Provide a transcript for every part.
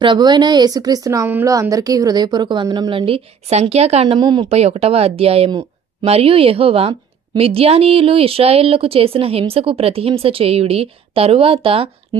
ప్రభువైన యేసుక్రీస్తు నామంలో అందరికీ హృదయపూర్వక వందనములండి. సంఖ్యాకాండము 31వ అధ్యాయము. మరియు యెహోవా మిద్యానీయులు ఇశ్రాయేలులకు చేసిన హింసకు ప్రతిహింస చేయుడి. తరువాత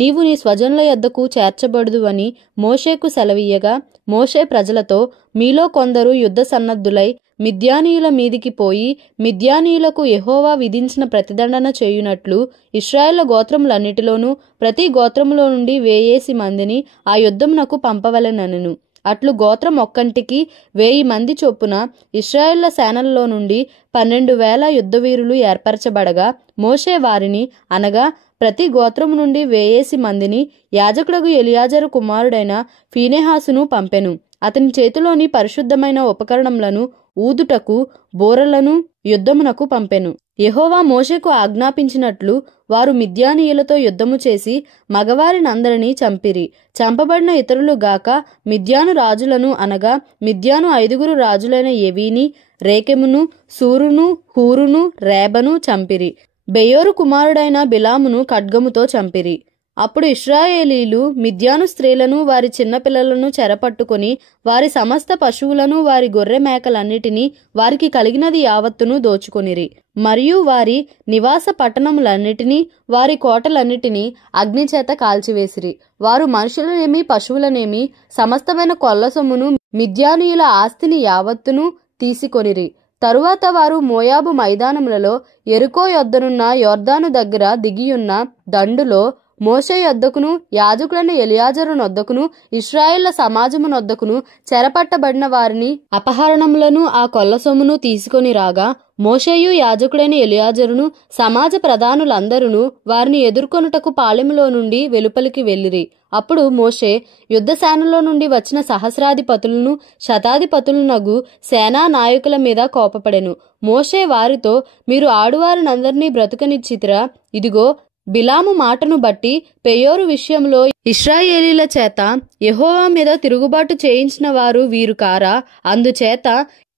నీవు నీ స్వజనుల యొద్దకు చేర్చబడుదువని మోషేకు సెలవీయగా, మోషే ప్రజలతో, మీలో కొందరు యుద్ధ సన్నద్ధులై మిద్యానీయుల మీదికి పోయి మిద్యానీయులకు యెహోవా విధించిన ప్రతిదండన చేయునట్లు ఇశ్రాయేలు గోత్రములన్నిటిలోనూ ప్రతి గోత్రములో నుండి 1000 మందిని ఆ యుద్ధమునకు పంపవలెనెను. అట్లు గోత్రం ఒక్కంటికి 1000 మంది చొప్పున ఇశ్రాయేళ్ల సేనల్లో నుండి 12,000 యుద్ధవీరులు ఏర్పరచబడగా, మోషే వారిని అనగా ప్రతి గోత్రము నుండి 1000 మందిని యాజకుడగు ఎలియాజరు కుమారుడైన ఫీనెహాసును పంపెను. అతని చేతిలోని పరిశుద్ధమైన ఉపకరణములను ఊదుటకు బూరలను యుద్ధమునకు పంపెను. యెహోవా మోషేకు ఆజ్ఞాపించినట్లు వారు మిద్యానీయులతో యుద్ధము చేసి మగవారినందరినీ చంపిరి. చంపబడిన ఇతరులు గాక మిద్యాను రాజులను అనగా మిద్యాను 5 రాజులైన ఎవీని, రేకెమును, సూరును, హూరును, రేబను చంపిరి. బెయోరు కుమారుడైన బిలామును ఖడ్గముతో చంపిరి. అప్పుడు ఇశ్రాయేలీలు మిద్యాను స్త్రీలను వారి చిన్నపిల్లలను చెరపట్టుకుని వారి సమస్త పశువులను వారి గొర్రె మేకలన్నిటినీ వారికి కలిగినది యావత్తును దోచుకొనిరి. మరియు వారి నివాస పట్టణములన్నిటినీ వారి కోటలన్నిటినీ అగ్నిచేత కాల్చివేసిరి. వారు మనుషులనేమి పశువులనేమి సమస్తమైన కొల్లసొమ్మును మిద్యానీయుల ఆస్తిని యావత్తును తీసుకొనిరి. తరువాత వారు మోయాబు మైదానములలో యెరికో యొద్దనున్న యొర్దాను దగ్గర దిగియున్న దండులో మోషే యొద్దకును యాజకుడైన ఎలియాజరు నొద్దకును ఇశ్రాయేళ్ల సమాజము నొద్దకును చెరపట్టబడిన వారిని అపహరణములను ఆ కొల్లసొమ్మును తీసుకొని రాగా, మోషేయు యాజకుడైన ఎలియాజరును సమాజ ప్రధానులందరూ వారిని ఎదుర్కొనుటకు పాళెములో నుండి వెలుపలికి వెళ్ళిరి. అప్పుడు మోషే యుద్ధసేనలో నుండి వచ్చిన సహస్రాధిపతులను శతాధిపతులనగు సేనా నాయకుల మీద కోపపడెను. మోషే వారితో, మీరు ఆడువారినందరినీ బ్రతుకనిచ్చితిరా? ఇదిగో, బిలాము మాటను బట్టి పెయోరు విషయంలో ఇశ్రాయేలీల చేత యెహోవా మీద తిరుగుబాటు చేయించిన వారు వీరు కారా? అందుచేత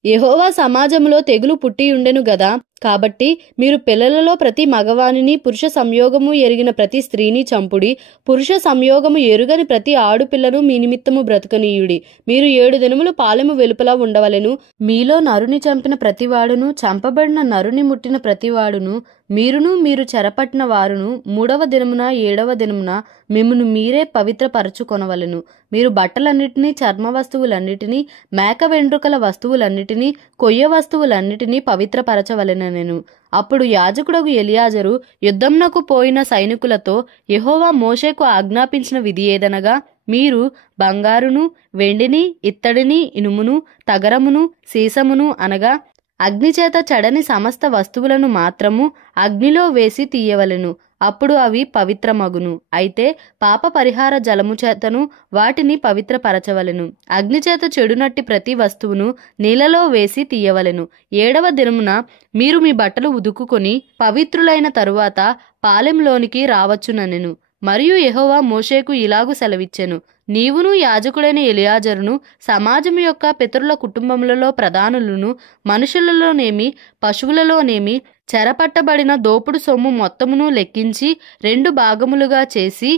యెహోవా సమాజంలో తెగులు పుట్టియుండెను గదా. కాబట్టి మీరు పిల్లలలో ప్రతి మగవానిని, పురుష సంయోగము ఎరిగిన ప్రతి స్త్రీని చంపుడి. పురుష సంయోగము ఎరుగని ప్రతి ఆడుపిల్లను మీ నిమిత్తము బ్రతుకనీయుడి. మీరు 7 దినములు పాలెము వెలుపల ఉండవలెను. మీలో నరుని చంపిన ప్రతివాడును, చంపబడిన నరుని ముట్టిన ప్రతివాడును, మీరును మీరు చెరపట్టిన వారును 3వ దినమున 7వ దినమున మిమ్మును మీరే పవిత్రపరచుకొనవలెను. మీరు బట్టలన్నిటినీ, చర్మ వస్తువులన్నిటినీ, మేక వెంట్రుకల వస్తువులన్నిటినీ, కొయ్య వస్తువులన్నిటినీ పవిత్రపరచవలెనెను. అప్పుడు యాజకుడగు ఎలియాజరు యుద్ధంనకు పోయిన సైనికులతో, యెహోవా మోషేకు ఆజ్ఞాపించిన విధి ఏదనగా, మీరు బంగారును, వెండిని, ఇత్తడిని, ఇనుమును, తగరమును, సీసమును అనగా అగ్నిచేత చెడని సమస్త వస్తువులను మాత్రము అగ్నిలో వేసి తీయవలెను. అప్పుడు అవి పవిత్రమగును. అయితే పాప పరిహార జలము చేతను వాటిని పవిత్రపరచవలెను. అగ్నిచేత చెడునట్టి ప్రతి వస్తువును నీళ్లలో వేసి తీయవలెను. 7వ దినమున మీరు మీ బట్టలు ఉదుకుకొని పవిత్రులైన తరువాత పాలెంలోనికి రావచ్చుననెను. మరియు యెహోవా మోషేకు ఇలాగు సెలవిచ్చెను, నీవును యాజకుడైన ఎలియాజరును సమాజము యొక్క పితరుల కుటుంబములలో ప్రధానులను, మనుషులలోనేమి పశువులలోనేమి చెరపట్టబడిన దోపుడు సొమ్ము మొత్తమును లెక్కించి 2 భాగములుగా చేసి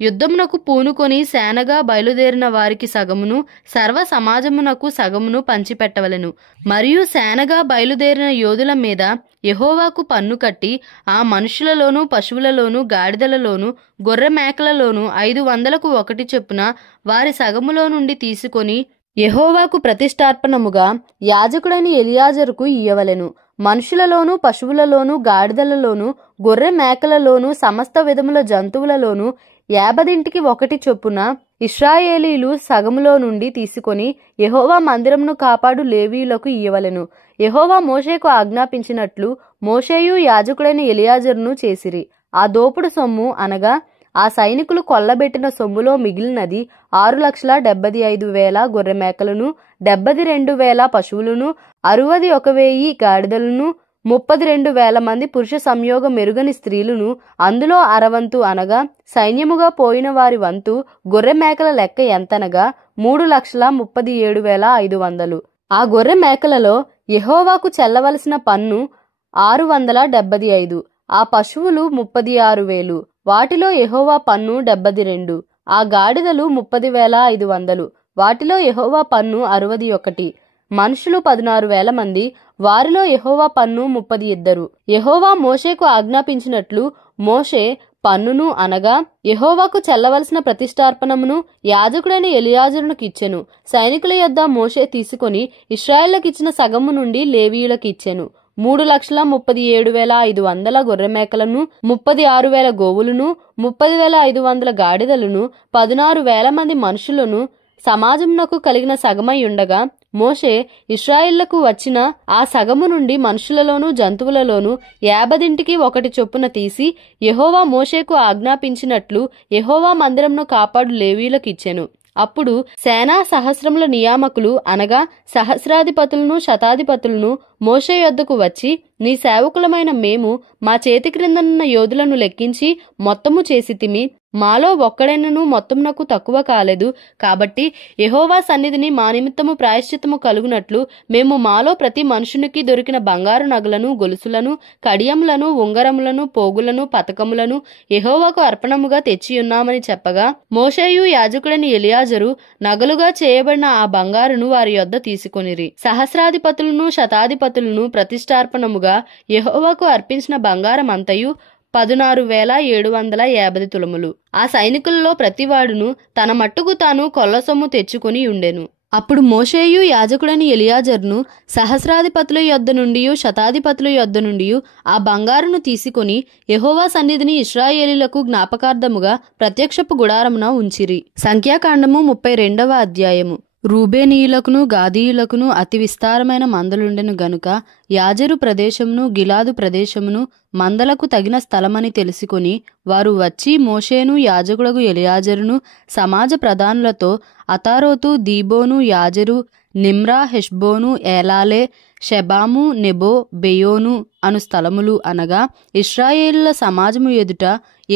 యుద్ధమునకు పూనుకొని సేనగా బయలుదేరిన వారికి సగమును, సర్వ సమాజమునకు సగమును పంచిపెట్టవలెను. మరియు సేనగా బయలుదేరిన యోధుల మీద యెహోవాకు పన్ను కట్టి ఆ మనుషులలోను, పశువులలోను, గాడిదలలోను, గొర్రె మేకలలోను 500కు 1 చొప్పున వారి సగములో నుండి తీసుకొని యెహోవాకు ప్రతిష్టార్పణముగా యాజకుడైన ఎలియాజరుకు ఇయ్యవలెను. మనుషులలోను, పశువులలోను, గాడిదలలోను, గొర్రె మేకలలోను, సమస్త విధముల జంతువులలోను 50ంటికి 1 చొప్పున ఇశ్రాయేలీలు సగములో నుండి తీసుకొని యెహోవా మందిరమును కాపాడు లేవీయులకు ఇయ్యవలెను. యెహోవా మోషేకు ఆజ్ఞాపించినట్లు మోషేయు యాజకుడైన ఎలియాజరును చేసిరి. ఆ దోపుడు సొమ్ము అనగా ఆ సైనికులు కొల్లబెట్టిన సొమ్ములో మిగిలినది 6,75,000 గొర్రె మేకలను, 72,000 పశువులను, 61,000 గాడిదలను, 32,000 మంది పురుష సంయోగం మెరుగని స్త్రీలను, అందులో అరవంతు అనగా సైన్యముగా పోయిన వారి వంతు గొర్రె మేకల లెక్క ఎంతనగా 3,37,500. ఆ గొర్రె మేకలలో యెహోవాకు చెల్లవలసిన పన్ను 675. ఆ పశువులు 36,000. వాటిలో యెహోవా పన్ను 72. ఆ గాడిదలు 30,500. వాటిలో యెహోవా పన్ను 61. మనుషులు 16,000 మంది. వారిలో యెహోవా పన్ను 32. యెహోవా మోషేకు ఆజ్ఞాపించినట్లు మోషే పన్నును అనగా యెహోవాకు చెల్లవలసిన ప్రతిష్టార్పణమును యాజకుడైన ఎలియాజరునికి ఇచ్చెను. సైనికుల యొద్ద మోషే తీసుకొని ఇశ్రాయేళ్లకిచ్చిన సగము నుండి లేవీయులకిచ్చెను. 3,37,500 గొర్రెమేకలను, 36,000 గోవులను, 30,500 గాడిదలను, 16,000 మంది మనుషులను సమాజమునకు కలిగిన సగమై ఉండగా మోషే ఇశ్రాయేళ్లకు వచ్చిన ఆ సగము నుండి మనుషులలోను జంతువులలోను 50 ఒకటి చొప్పున తీసి యెహోవా మోషేకు ఆజ్ఞాపించినట్లు యెహోవా మందిరమును కాపాడు లేవీయులకిచ్చెను. అప్పుడు సేనా సహస్రముల నియామకులు అనగా సహస్రాధిపతులను శతాధిపతులను మోషే యొద్దకు వచ్చి, నీ సేవకులమైన మేము మా చేతి క్రిందనున్న యోధులను లెక్కించి మొత్తము చేసితిమి. మాలో ఒక్కడైనను మొత్తమునకు తక్కువ కాలేదు. కాబట్టి యెహోవా సన్నిధిని మా నిమిత్తము ప్రాయశ్చిత్తము కలుగునట్లు మేము మాలో ప్రతి మనుషునికి దొరికిన బంగారు నగలను, గొలుసులను, కడియములను, ఉంగరములను, పోగులను, పతకములను యెహోవాకు అర్పణముగా తెచ్చియున్నామని చెప్పగా మోషేయు యాజకుడైన ఎలియాజరు నగలుగా చేయబడిన ఆ బంగారును వారి యొద్ద తీసుకొనిరి. సహస్రాధిపతులను శతాధిపతులను ప్రతిష్టార్పణముగా యెహోవాకు అర్పించిన బంగారం అంతయు 16,750 తులములు. ఆ సైనికులలో ప్రతివాడును తన మట్టుకు తాను కొల్లసొమ్ము తెచ్చుకుని ఉండెను. అప్పుడు మోషేయు యాజకుడైన ఎలియాజరును సహస్రాధిపతుల యొద్ద నుండి శతాధిపతుల యొద్ద నుండి ఆ బంగారును తీసుకొని యెహోవా సన్నిధిని ఇశ్రాయేలీలకు జ్ఞాపకార్థముగా ప్రత్యక్షపు గుడారమున ఉంచిరి. సంఖ్యాకాండము 32వ అధ్యాయము. రూబేనీయులకును గాదీయులకును అతి విస్తారమైన మందలుండెను గనుక యాజరు ప్రదేశమును గిలాదు ప్రదేశమును మందలకు తగిన స్థలమని తెలుసుకొని వారు వచ్చి మోషేను యాజకుడగు ఎలియాజరును సమాజ ప్రధానులతో అతారోతు, దీబోను, యాజరు, నిమ్రా, హెష్బోను, ఏలాలే, షెబాము, నెబో, బెయోను అను స్థలములు అనగా ఇశ్రాయేలుల సమాజము ఎదుట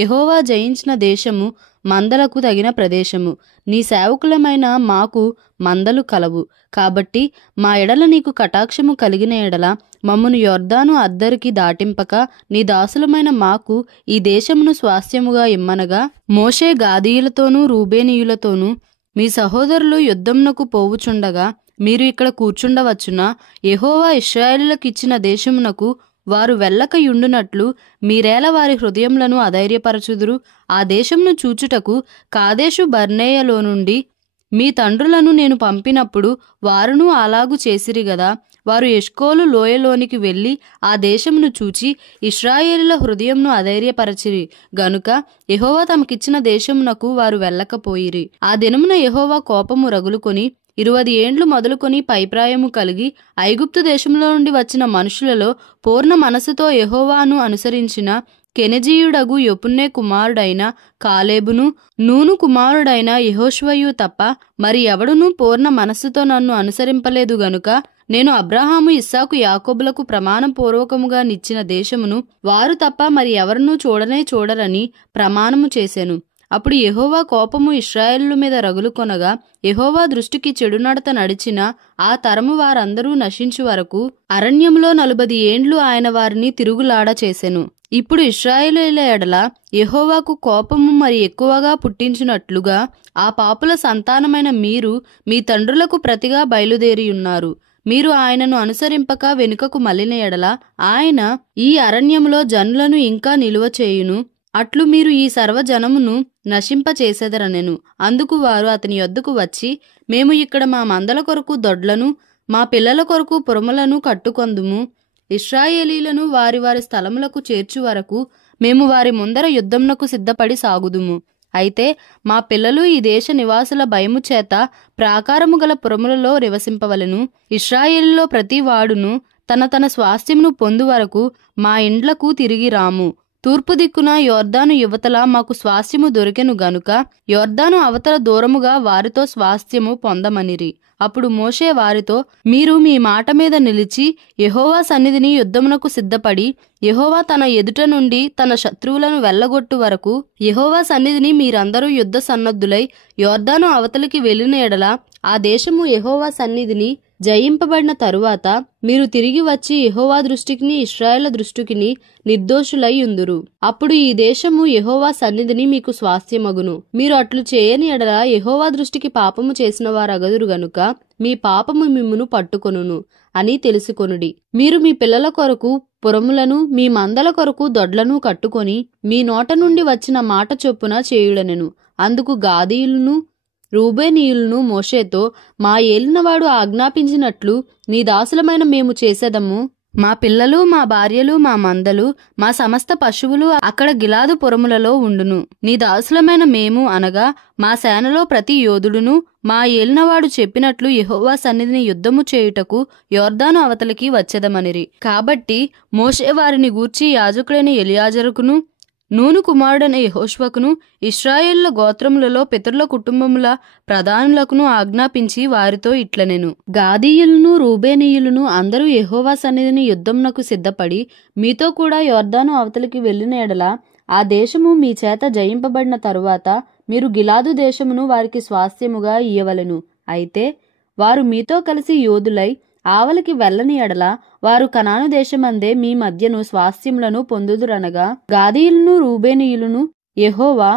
యెహోవా జయించిన దేశము మందలకు తగిన ప్రదేశము. నీ సేవకులమైన మాకు మందలు కలవు. కాబట్టి మా ఎడల నీకు కటాక్షము కలిగిన ఎడల మమ్మను యొర్దాను అద్దరికి దాటింపక నీ దాసులమైన మాకు ఈ దేశమును స్వాస్థ్యముగా ఇమ్మనగా మోషే గాదీయులతోనూ రూబేనీయులతోనూ, మీ సహోదరులు యుద్ధమునకు పోవుచుండగా మీరు ఇక్కడ కూర్చుండవచ్చునా? యెహోవా ఇశ్రాయేలులకిచ్చిన దేశమునకు వారు వెళ్ళకయుండునట్లు మీరేల వారి హృదయములను అధైర్యపరచుదురు. ఆ దేశమును చూచుటకు కాదేషు బర్నేయలో నుండి మీ తండ్రులను నేను పంపినప్పుడు వారును అలాగు చేసిరి గదా. వారు ఎష్కోలు లోయలోనికి వెళ్లి ఆ దేశమును చూచి ఇశ్రాయేలుల హృదయమును అధైర్యపరచిరి గనుక యెహోవా తమకిచ్చిన దేశమునకు వారు వెళ్ళకపోయిరి. ఆ దినమున యెహోవా కోపము రగులుకొని 20 ఏండ్లు మొదలుకొని పైప్రాయము కలిగి ఐగుప్తు దేశంలో నుండి వచ్చిన మనుషులలో పూర్ణ మనసుతో యెహోవాను అనుసరించిన కెనెజీయుడగు యెఫున్నె కుమారుడైన కాలేబును, నూను కుమారుడైన యెహోషువయు తప్ప మరి ఎవడునూ పూర్ణ మనస్సుతో నన్ను అనుసరింపలేదు గనుక నేను అబ్రహాము, ఇస్సాకు, యాకోబులకు ప్రమాణపూర్వకముగా నిచ్చిన దేశమును వారు తప్ప మరి ఎవరినూ చూడనే చూడరని ప్రమాణము చేసెను. అప్పుడు యెహోవా కోపము ఇశ్రాయేలు మీద రగులుకొనగా యెహోవా దృష్టికి చెడునడత నడిచిన ఆ తరము వారందరూ నశించు వరకు అరణ్యములో 40 ఏండ్లు ఆయన వారిని తిరుగులాడ చేసెను. ఇప్పుడు ఇశ్రాయేలీయుల ఎడల యెహోవాకు కోపము మరి ఎక్కువగా పుట్టించినట్లుగా ఆ పాపుల సంతానమైన మీరు మీ తండ్రులకు ప్రతిగా బయలుదేరియున్నారు. మీరు ఆయనను అనుసరింపక వెనుకకు మళ్ళిన ఎడల ఆయన ఈ అరణ్యములో జనులను ఇంకా నిలువ చేయును. అట్లు మీరు ఈ సర్వజనమును నశింపచేసెదరనెను. అందుకు వారు అతని యొద్దకు వచ్చి, మేము ఇక్కడ మా మందల కొరకు దొడ్లను, మా పిల్లల కొరకు పురములను కట్టుకొందుము. ఇశ్రాయేలీలను వారి వారి స్థలములకు చేర్చు వరకు మేము వారి ముందర యుద్ధమునకు సిద్ధపడి సాగుదుము. అయితే మా పిల్లలు ఈ దేశ నివాసుల భయము చేత ప్రాకారము గల పురములలో నివసింపవలెను. ఇశ్రాయేలులో ప్రతి వాడును తన తన స్వాస్థ్యమును పొందు వరకు మా ఇండ్లకు తిరిగి రాము. తూర్పు దిక్కున యొర్దాను యువతల మాకు స్వాస్థ్యము దొరికెను గనుక యొర్దాను అవతల దూరముగా వారితో స్వాస్థ్యము పొందమనిరి. అప్పుడు మోషే వారితో, మీరు మీ మాట మీద నిలిచి యెహోవా సన్నిధిని యుద్ధమునకు సిద్ధపడి యెహోవా తన ఎదుట నుండి తన శత్రువులను వెళ్ళగొట్టు వరకు యెహోవా సన్నిధిని మీరందరూ యుద్ధ సన్నద్ధులై యొర్దాను అవతలికి వెళ్ళిన ఎడల ఆ దేశము యెహోవా సన్నిధిని జయింపబడిన తరువాత మీరు తిరిగి వచ్చి యెహోవా దృష్టికిని ఇశ్రాయేలు దృష్టికిని నిర్దోషులై ఉందురు. అప్పుడు ఈ దేశము యెహోవా సన్నిధిని మీకు స్వాస్థ్యమగును. మీరు అట్లు చేయని ఎడల యెహోవా దృష్టికి పాపము చేసిన వారగదురు గనుక మీ పాపము మిమ్మును పట్టుకొనును అని తెలుసుకొనుడి. మీరు మీ పిల్లల కొరకు పురములను మీ మందల కొరకు దొడ్లను కట్టుకొని మీ నోట నుండి వచ్చిన మాట చొప్పున చేయుడనెను. అందుకు గాదీయులను రూబేనీయులను మోషేతో, మా ఏలినవాడు ఆజ్ఞాపించినట్లు నీ దాసులమైన మేము చేసేదము. మా పిల్లలు, మా భార్యలు, మా మందలు, మా సమస్త పశువులు అక్కడ గిలాదు పురములలో ఉండును. నీ దాసులమైన మేము అనగా మా సేనలో ప్రతి యోధుడును మా ఏలినవాడు చెప్పినట్లు యెహోవా సన్నిధిని యుద్ధము చేయుటకు యొర్దాను అవతలికి వచ్చేదమనిరి. కాబట్టి మోషే వారిని గూర్చి యాజకుడైన ఎలియాజరుకును నూను కుమారుడైన యెహోషువకును ఇశ్రాయేలుల గోత్రములలో పితరుల కుటుంబముల ప్రధానులకును ఆజ్ఞాపించి వారితో ఇట్లనెను. గాదీయులను రూబేనీయులను అందరూ యెహోవా సన్నిధిని యుద్ధమునకు సిద్ధపడి మీతో కూడా యొర్దాను అవతలికి వెళ్ళిన ఎడల ఆ దేశము మీ చేత జయింపబడిన తరువాత మీరు గిలాదు దేశమును వారికి స్వాస్థ్యముగా ఇయ్యవలెను. అయితే వారు మీతో కలిసి యోధులై ఆవలికి వెళ్ళని ఎడల వారు కనాను దేశమందే మీ మధ్యను స్వాస్థ్యములను పొందుదురనగా గాదీయులను రూబేనీయులను యెహోవా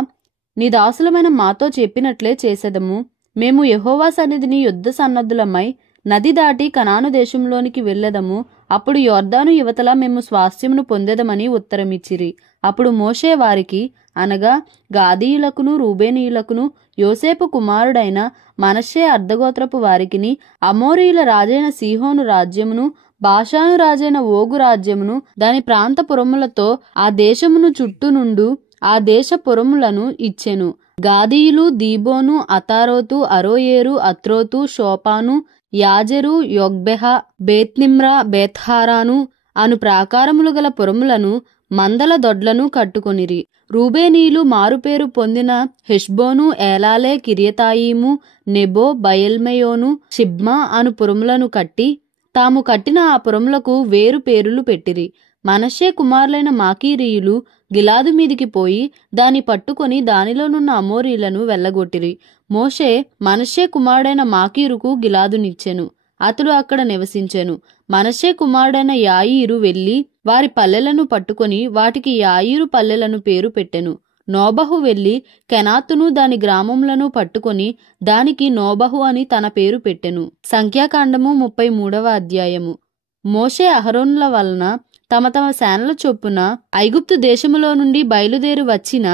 నీ దాసులమైన మాతో చెప్పినట్లే చేసేదము. మేము యెహోవా సన్నిధిని యుద్ధ సన్నద్ధులమై నది దాటి కనాను దేశంలోనికి వెళ్ళెదము. అప్పుడు యొర్దాను యువతల మేము స్వాస్థ్యమును పొందెదమని ఉత్తరమిచ్చిరి. అప్పుడు మోషే వారికి అనగా గాదీయులకును రూబేనీయులకును యోసేపు కుమారుడైన మనష్షే అర్ధగోత్రపు వారికిని అమోరీయుల రాజైన సీహోను రాజ్యమును బాషాను రాజైన ఓగు రాజ్యమును దాని ప్రాంత పురములతో ఆ దేశమును చుట్టూనుండు ఆ దేశ పురములను ఇచ్చెను. గాదీయులు దీబోను, అతారోతు, అరోయేరు, అత్రోతు, షోపాను, యాజెరు, యొగ్బెహ, బేత్నిమ్రా, బేత్హారాను అను ప్రాకారములు గల పురములను మందల దొడ్లను కట్టుకొనిరి. రూబేనీయులు మారుపేరు పొందిన హెష్బోను, ఏలాలే, కిరియతాయిము, నెబో, బయల్మెయోను, షిబ్మా అను పురములను కట్టి తాము కట్టిన ఆ పురములకు వేరు పేరులు పెట్టిరి. మనష్షే కుమారులైన మాకీరీయులు గిలాదు మీదికి పోయి దాని పట్టుకొని దానిలోనున్న అమోరీలను వెళ్ళగొట్టిరి. మోషే మనష్షే కుమారుడైన మాకీరుకు గిలాదునిచ్చెను. అతడు అక్కడ నివసించెను. మనష్షే కుమారుడైన యాయీరు వెళ్లి వారి పల్లెలను పట్టుకొని వాటికి యాయీరు పల్లెలను పేరు పెట్టెను. నోబహు వెళ్లి కెనాతును దాని గ్రామములను పట్టుకొని దానికి నోబహు అని తన పేరు పెట్టెను. సంఖ్యాకాండము 33వ అధ్యాయము. మోషే అహరోనుల వలన తమ తమ సేనల చొప్పున ఐగుప్తు దేశములో నుండి బయలుదేరి వచ్చిన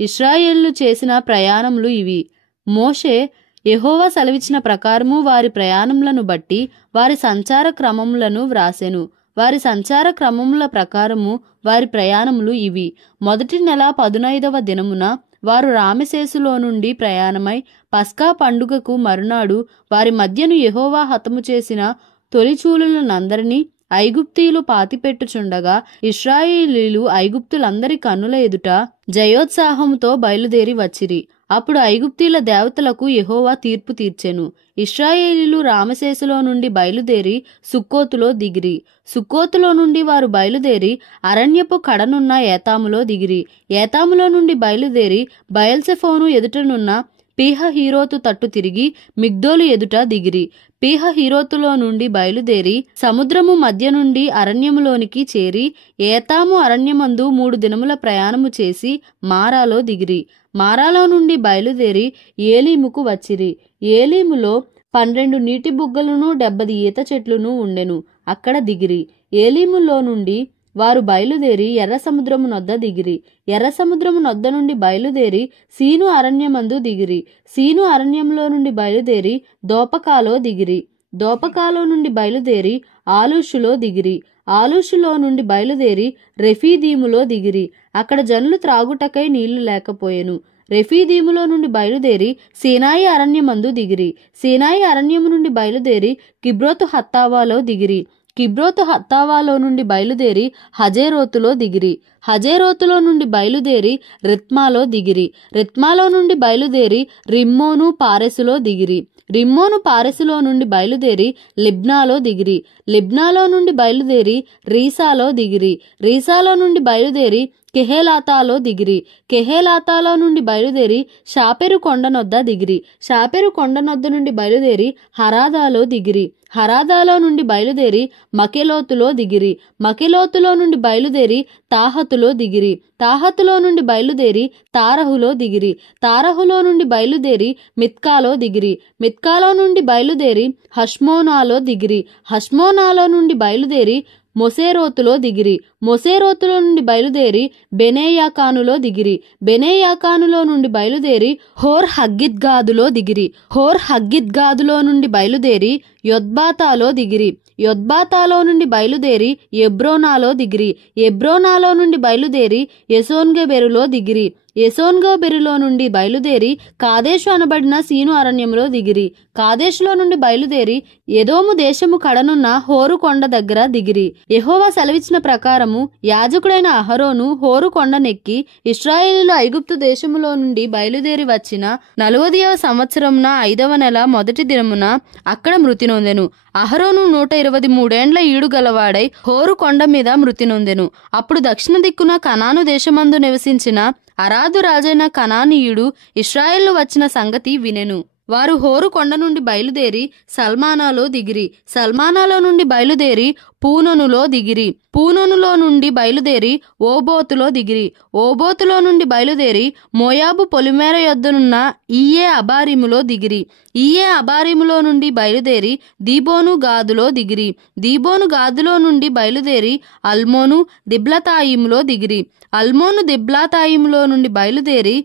ఇశ్రాయేలు చేసిన ప్రయాణములు ఇవి. మోషే యెహోవా సెలవిచ్చిన ప్రకారము వారి ప్రయాణములను బట్టి వారి సంచార క్రమములను వ్రాసెను. వారి సంచార క్రమముల ప్రకారము వారి ప్రయాణములు ఇవి. మొదటి నెల 15వ దినమున వారు రామెసేసులో నుండి ప్రయాణమై పస్కా పండుగకు మరునాడు వారి మధ్యను యెహోవా హతము చేసిన తొలిచూలులనందరినీ ఐగుప్తీయులు పాతిపెట్టుచుండగా ఇశ్రాయేలీయులు ఐగుప్తులందరి కన్నుల ఎదుట జయోత్సాహముతో బయలుదేరి వచ్చిరి. అప్పుడు ఐగుప్తీయుల దేవతలకు యెహోవా తీర్పు తీర్చెను. ఇశ్రాయేలీయులు రామసేసులో నుండి బయలుదేరి సుక్కోతులో దిగిరి. సుక్కోతులో నుండి వారు బయలుదేరి అరణ్యపు కడనున్న ఏతాములో దిగిరి. ఏతాములో నుండి బయలుదేరి బయల్సెఫోను ఎదుటనున్న పీహ హీరోతు తట్టు తిరిగి మిగ్దోలు ఎదుట దిగిరి. పీహ హీరోతులో నుండి బయలుదేరి సముద్రము మధ్య నుండి అరణ్యములోనికి చేరి ఏతాము అరణ్యమందు 3 దినముల ప్రయాణము చేసి మారాలో దిగిరి. మారాలో నుండి బయలుదేరి ఏలీముకు వచ్చిరి. ఏలీములో 12 నీటి బుగ్గలను 70 ఈత చెట్లును ఉండెను. అక్కడ దిగిరి. ఏలీములో నుండి వారు బయలుదేరి ఎర్ర సముద్రము నొద్ద దిగిరి. ఎర్ర సముద్రము నొద్ద నుండి బయలుదేరి సీను అరణ్యమందు దిగిరి. సీను అరణ్యంలో నుండి బయలుదేరి దోపకాలో దిగిరి. దోపకాలో నుండి బయలుదేరి ఆలూషులో దిగిరి. ఆలూషులో నుండి బయలుదేరి రెఫీదీములో దిగిరి. అక్కడ జనులు త్రాగుటకై నీళ్లు లేకపోయెను. రెఫీదీములో నుండి బయలుదేరి సీనాయి అరణ్యమందు దిగిరి. సీనాయి అరణ్యము నుండి బయలుదేరి కిబ్రోతు హత్తావాలో దిగిరి. కిబ్రోతు హత్తావాలో నుండి బయలుదేరి హజేరోతులో దిగిరి. హజేరోతులో నుండి బయలుదేరి రిత్మాలో దిగిరి. రిత్మాలో నుండి బయలుదేరి రిమ్మోను పారెసులో దిగిరి. రిమ్మోను పారెసులో నుండి బయలుదేరి లిబ్నాలో దిగిరి. లిబ్నాలో నుండి బయలుదేరి రీసాలో దిగిరి. రీసాలో నుండి బయలుదేరి కెహేలాతాలో దిగిరి. కెహేలాతాలో నుండి బయలుదేరి షాపెరు కొండనొద్ద దిగిరి. షాపెరు కొండనొద్ద నుండి బయలుదేరి హరాదాలో దిగిరి. హరాదాలో నుండి బయలుదేరి మకెలోతులో దిగిరి. మకెలోతులో నుండి బయలుదేరి తాహతులో దిగిరి. తాహతులో నుండి బయలుదేరి తారహులో దిగిరి. తారహులో నుండి బయలుదేరి మిత్కాలో దిగిరి. మిత్కాలో నుండి బయలుదేరి హష్మోనాలో దిగిరి. హష్మోనాలో నుండి బయలుదేరి మొసేరోతులో దిగిరి. మొసేరోతులో నుండి బయలుదేరి బెనేయాకానులో దిగిరి. బెనేయాకానులో నుండి బయలుదేరి హోర్ హగ్గిద్గాదులో దిగిరి. హోర్ హగ్గిద్గాదులో నుండి బయలుదేరి యొద్బాతాలో దిగిరి. యొద్బాతాలో నుండి బయలుదేరి ఎబ్రోనాలో దిగిరి. ఎబ్రోనాలో నుండి బయలుదేరి ఎసోన్గెబెరులో దిగిరి. ఎసోన్గెబెరులో నుండి బయలుదేరి కాదేశు అనబడిన సీను అరణ్యంలో దిగిరి. కాదేశులో నుండి బయలుదేరి ఎదోము దేశము కడనున్న హోరు కొండ దగ్గర దిగిరి. యెహోవా సెలవిచ్చిన ప్రకారము యాజకుడైన అహరోను హోరు కొండనెక్కి ఇశ్రాయేలీయులు ఐగుప్తు దేశములో నుండి బయలుదేరి వచ్చిన 40వ సంవత్సరమున 5వ నెల మొదటి దినమున అక్కడ మృతి నొందెను. అహరోను 123 ఏండ్ల ఈడు గలవాడై హోరు కొండ మీద మృతి నొందెను. అప్పుడు దక్షిణ దిక్కున కనాను దేశమందు నివసించిన అరాదు రాజైన కనానీయుడు ఇశ్రాయేలు వచ్చిన సంగతి వినెను. వారు హోరు కొండ నుండి బయలుదేరి సల్మానాలో దిగిరి. సల్మానాలో నుండి బయలుదేరి పూనోనులో దిగిరి. పూనోనులో నుండి బయలుదేరి ఓబోతులో దిగిరి. ఓబోతులో నుండి బయలుదేరి మోయాబు పొలిమేర యొద్దనున్న ఈయే అబారిములో దిగిరి. ఈయే అబారిములో నుండి బయలుదేరి దీబోను గాదులో దిగిరి. దీబోను గాదులో నుండి బయలుదేరి అల్మోను దిబ్లతాయిములో దిగిరి. అల్మోను దిబ్లాతాయిములో నుండి బయలుదేరి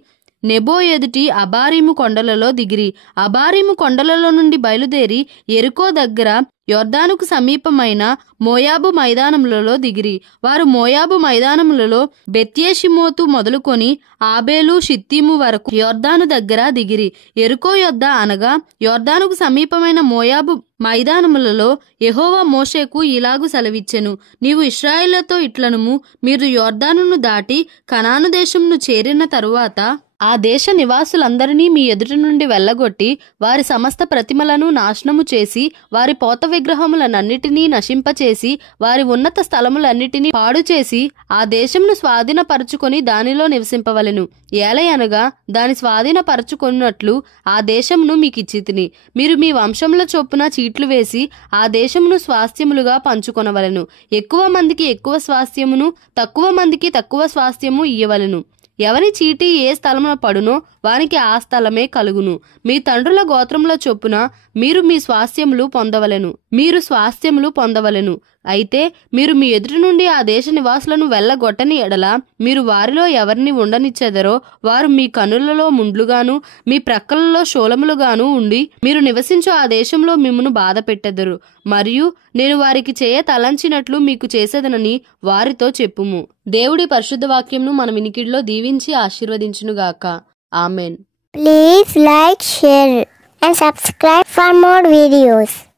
నెబో ఎదుటి అబారీము కొండలలో దిగిరి. అబారీము కొండలలో నుండి బయలుదేరి ఎరుకో దగ్గర యొర్దానుకు సమీపమైన మోయాబు మైదానములలో దిగిరి. వారు మోయాబు మైదానములలో బెత్యేషిమోతు మొదలుకొని ఆబేలు షిత్తీము వరకు యొర్దాను దగ్గర దిగిరి. ఎరుకో యొద్ద అనగా యొర్దానుకు సమీపమైన మోయాబు మైదానములలో యెహోవా మోషేకు ఇలాగు సెలవిచ్చెను. నీవు ఇశ్రాయేలుతో ఇట్లనుము, మీరు యొర్దానును దాటి కనాను దేశమును చేరిన తరువాత ఆ దేశ నివాసులందరినీ మీ ఎదుటి నుండి వెళ్ళగొట్టి వారి సమస్త ప్రతిమలను నాశనము చేసి వారి పోత విగ్రహములనన్నిటినీ నశింపచేసి వారి ఉన్నత స్థలములన్నిటినీ పాడు చేసి ఆ దేశమును స్వాధీనపరచుకొని దానిలో నివసింపవలెను. ఏలయనగా దాని స్వాధీనపరచుకున్నట్లు ఆ దేశమును మీకిచ్చితిని. మీరు మీ వంశముల చొప్పున చీట్లు వేసి ఆ దేశమును స్వాస్థ్యములుగా పంచుకొనవలెను. ఎక్కువ మందికి ఎక్కువ స్వాస్థ్యమును తక్కువ మందికి తక్కువ స్వాస్థ్యము ఇయ్యవలెను. ఎవరి చీటి ఏ స్థలమున పడునో వానికి ఆ స్థలమే కలుగును. మీ తండ్రుల గోత్రముల చొప్పున మీరు మీ స్వాస్థ్యములు పొందవలెను. అయితే మీరు మీ ఎదుటి నుండి ఆ దేశ నివాసులను వెళ్ళగొట్టని ఎడల మీరు వారిలో ఎవరిని ఉండనిచ్చెదరో వారు మీ కనులలో ముండ్లుగాను మీ ప్రక్కలలో శూలములుగాను ఉండి మీరు నివసించు ఆ దేశంలో మిమ్మును బాధ పెట్టెదరు. మరియు నేను వారికి చేయ తలంచినట్లు మీకు చేసేదనని వారితో చెప్పుము. దేవుడి పరిశుద్ధ వాక్యంను మన వినికిడిలో దీవించి ఆశీర్వదించునుగాక. Amen. Please like, share and subscribe for more videos.